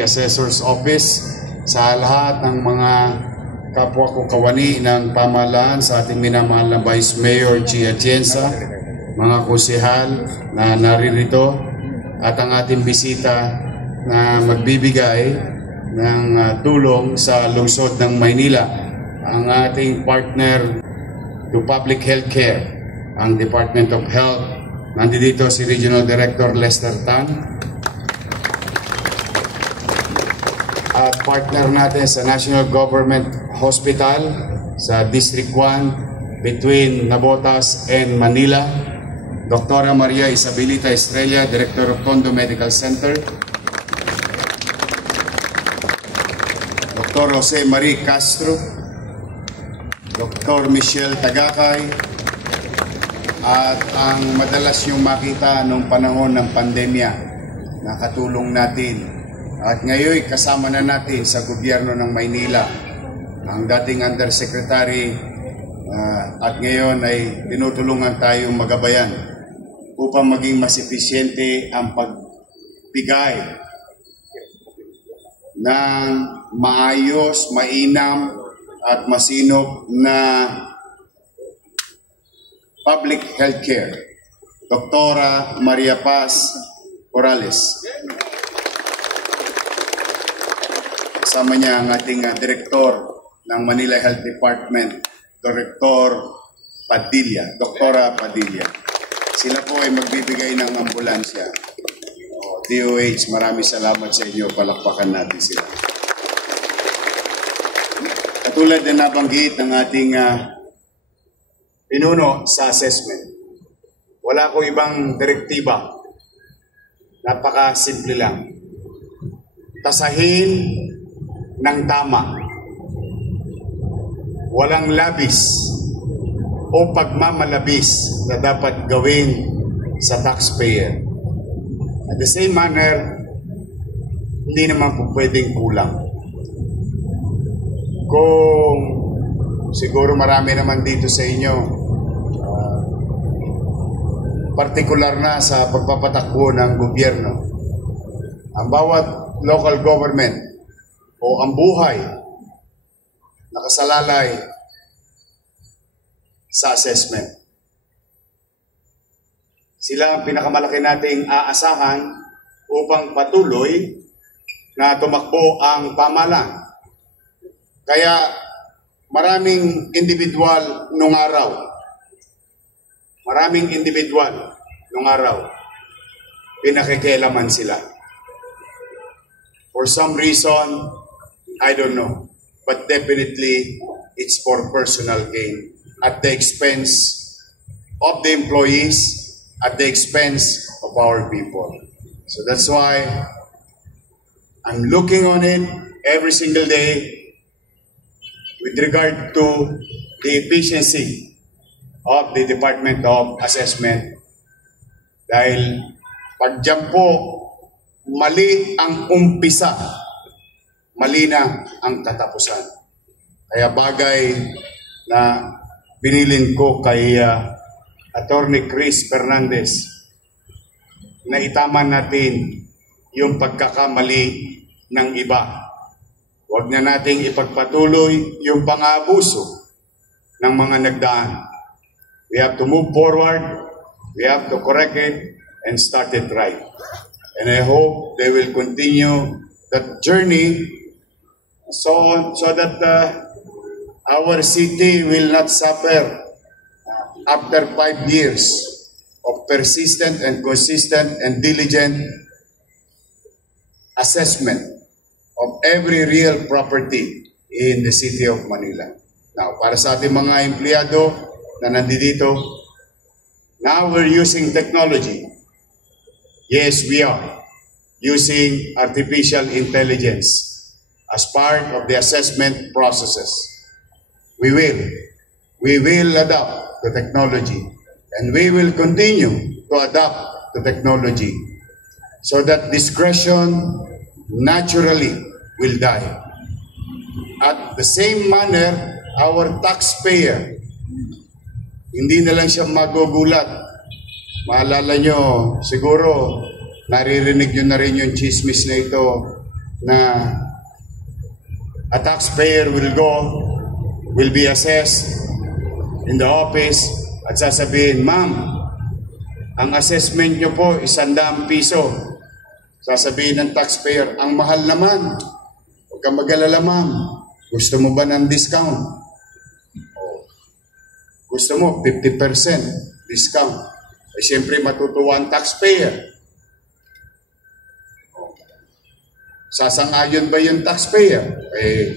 Assessor's Office, sa lahat ng mga kapwa ko kawani ng pamahalaan, sa ating minamahal na Vice Mayor Gia Atienza, mga kusihal na naririto, at ang ating bisita na magbibigay ng tulong sa lungsod ng Maynila, ang ating partner to public health care, ang Department of Health. Nandito si Regional Director Lester Tan, at partner natin sa National Government Hospital sa District 1 between Navotas and Manila, Dr. Maria Isabelita Estrella, Director of Tondo Medical Center, Dr. Jose Marie Castro, Dr. Michelle Tagakay, at ang madalas yung makita noong panahon ng pandemya, nakatulong natin. At ngayon kasama na natin sa gobyerno ng Maynila ang dating Undersecretary at ngayon ay tinutulungan tayong magabayan upang maging mas episyente ang pagbigay ng maayos, mainam at masinop na public health care. Dr. Maria Paz Corrales. Kasama niya ang ating Direktor ng Manila Health Department, Dr. Padilla, Dr. Padilla. Sila po ay magbibigay ng ambulansya. DOH, maraming salamat sa inyo. Palakpakan natin sila. Katulad na nabanggit ng ating pinuno sa assessment, wala ko ibang direktiba. Napaka-simple lang. Tasahin ng tama, walang labis o pagmamalabis na dapat gawin sa taxpayer. At the same manner, hindi naman po pwedeng kulang. Kung siguro marami naman dito sa inyo, partikular na sa pagpapatakbo ng gobyerno, ang bawat local government o ang buhay nakasalalay sa assessment. Sila ang pinakamalaki nating aasahan upang patuloy na tumakbo ang pamahalaan. Kaya maraming individual nung araw, pinakikialaman sila. For some reason, I don't know, but definitely it's for personal gain at the expense of the employees, at the expense of our people. So that's why I'm looking on it every single day with regard to the efficiency of the Department of Assessment. Dahil pag dyan po mali ang umpisa, mali na ang katapusan. Kaya bagay na binilin ko kay Attorney Chris Fernandez na itaman natin yung pagkakamali ng iba. Huwag na nating ipagpatuloy yung pang-aabuso ng mga nagdaan. We have to move forward, we have to correct it, and start it right. And I hope they will continue that journey so that our city will not suffer after 5 years of persistent and consistent and diligent assessment of every real property in the city of Manila. Now, para sa ating mga empleyado na nandito, now we're using technology. Yes, we are using artificial intelligence as part of the assessment processes. We will adapt the technology, and we will continue to adapt the technology so that discretion naturally will die. At the same manner, our taxpayer, hindi na lang siya magugulat. Maalala nyo, siguro naririnig nyo na rin yung chismis na ito na a taxpayer will be assessed in the office at sasabihin, "Ma'am, ang assessment nyo po, 100 piso. Sasabihin ng taxpayer, "Ang mahal naman. Huwag kang mag-alala, ma'am. Gusto mo ba ng discount? Gusto mo 50% discount." Eh, siyempre matutuwa ang taxpayer. Sasang-ayon ba yung taxpayer? Eh,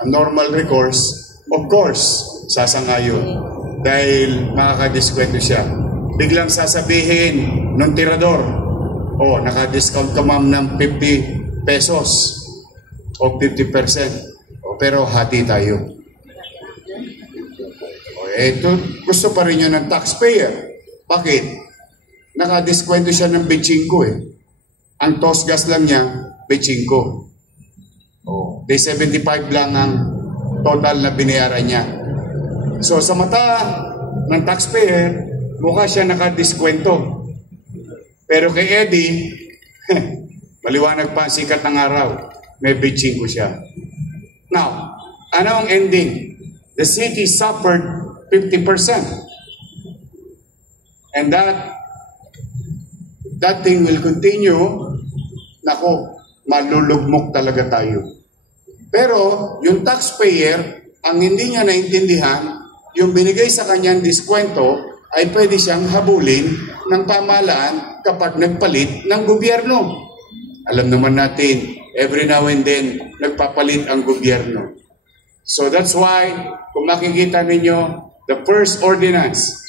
ang normal recourse, of course, sasang-ayon. Dahil makakadiskwento siya. Biglang sasabihin nung tirador, "Oh, naka-discount ka ma'am ng 50 pesos o 50%. O, pero hati tayo." O, ito, gusto pa rin yun ng taxpayer. Bakit? Naka-diskwento siya ng 25 eh. Ang tosgas lang niya, 25. Oh, di 75 lang ang total na binayaran niya. So sa mata ng taxpayer, mukha siya nakadiskwento. Pero kay Eddie, maliwanag pa ang sikat ng araw, may 25 siya. Now, ano ang ending? The city suffered 50%. And that thing will continue. Nako, malulugmok talaga tayo. Pero yung taxpayer, ang hindi niya naintindihan, yung binigay sa kanyang diskwento ay pwede siyang habulin ng pamahalaan kapag nagpalit ng gobyerno. Alam naman natin, every now and then, nagpapalit ang gobyerno. So that's why, kung makikita ninyo, the first ordinance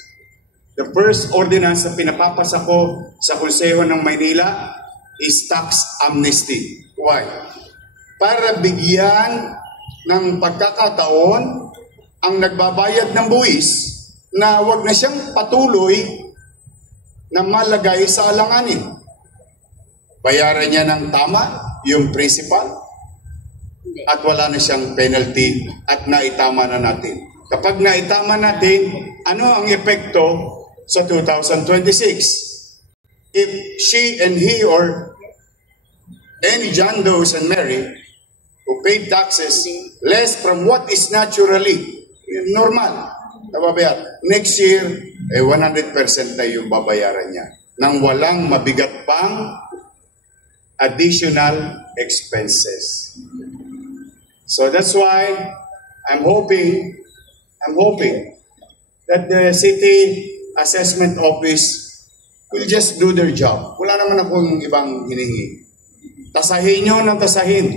na pinapapasa ko sa Konseho ng Maynila is tax amnesty. Why? Para bigyan ng pagkakataon ang nagbabayad ng buwis na wag na siyang patuloy na malagay sa alanganin. Bayaran niya ng tama yung principal at wala na siyang penalty at naitama na natin. Kapag naitama natin, ano ang epekto sa 2026? If she and he or any John Doe and Mary who paid taxes less from what is naturally normal na babayar, next year, 100% na yung babayaran niya nang walang mabigat pang additional expenses. So that's why I'm hoping that the city assessment office will just do their job. Wala naman akong ibang hiningi. Tasahin nyo ng tasahin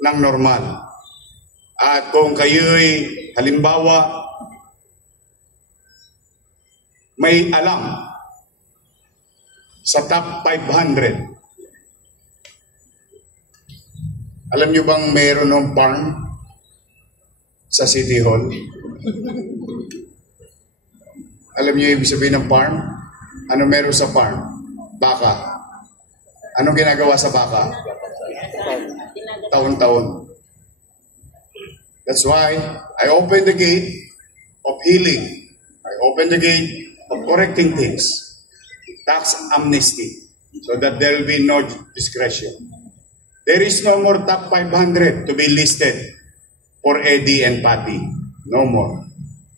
ng normal. At kung kayo'y halimbawa may alam sa top 500, alam nyo bang mayroon ng farm sa City Hall? Alam nyo yung ibig sabihin ng farm? Ano meron sa farm? Baka. Anong ginagawa sa baka? Taon-taon. That's why I open the gate of healing. I open the gate of correcting things. Tax amnesty. So that there will be no discretion. There is no more top 500 to be listed for Eddie and Patty. No more.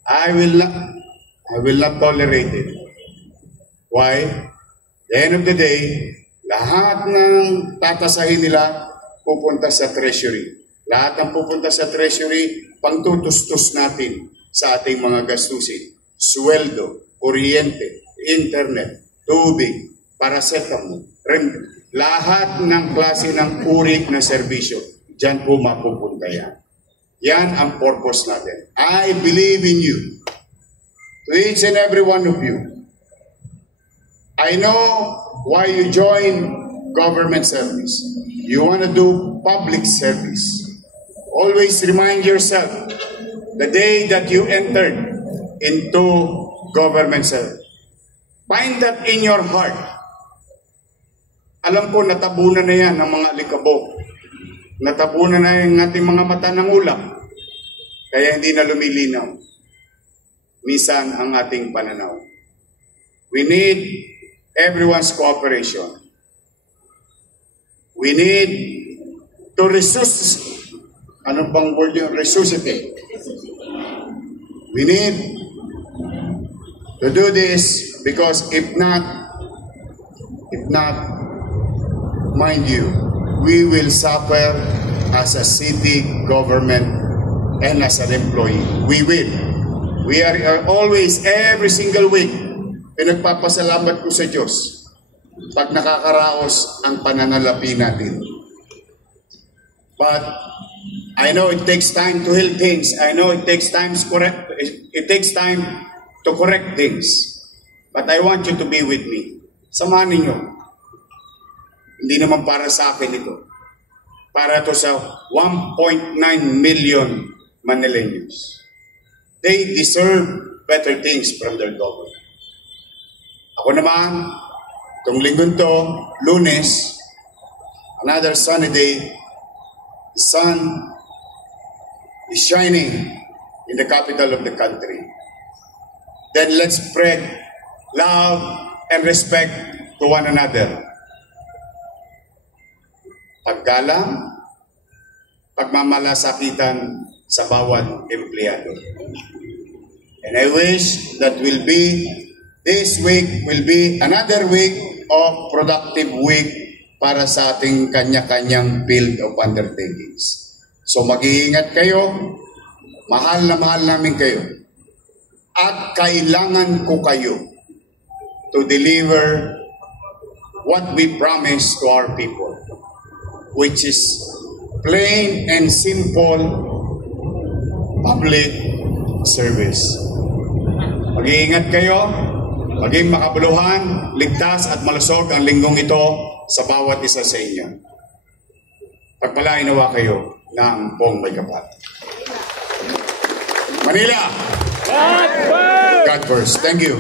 I will not tolerate it. Why? At the end of the day, lahat ng tatasahin nila pupunta sa treasury. Lahat ng pupunta sa treasury, pangtutustos natin sa ating mga gastusin. Sweldo, kuryente, internet, tubig, paracetamol, lahat ng klase ng uri na serbisyo. Diyan po mapupunta yan. Yan ang purpose natin. I believe in you. To each and every one of you. I know why you join government service. You want to do public service. Always remind yourself the day that you entered into government service. Find that in your heart. Alam ko, natabunan na yan ng mga alikabok. Natabunan na yung ating mga mata ng ulap. Kaya hindi na lumilinaw. Minsan ang ating pananaw. We need everyone's cooperation. We need to ano bang word yung resuscitate? We need to do this because if not, mind you, we will suffer as a city government and as an employee. We will. We are always, every single week, pinagpapasalamat ko sa Diyos pag nakakaraos ang pananalapi natin. But I know it takes time to heal things. I know it takes time to correct things. But I want you to be with me. Samahan ninyo. Hindi naman para sa akin ito. Para to sa 1.9 million Manileños. They deserve better things from their government. Ako naman, itong linggon to, Lunes, another sunny day, the sun is shining in the capital of the country. Then let's spread love and respect to one another. Paggalang, pagmamalasakitan sa bawat empleyado. And I wish that this week will be another week of productive week para sa ating kanya-kanyang field of undertakings. So mag-iingat kayo, mahal na mahal namin kayo, at kailangan ko kayo to deliver what we promise to our people, which is plain and simple public service. Mag-iingat kayo, maging makabuluhan, ligtas at malusog ang linggong ito sa bawat isa sa inyo. Pagpalain nawa kayo ng buong may kapal. Manila! God first! Thank you.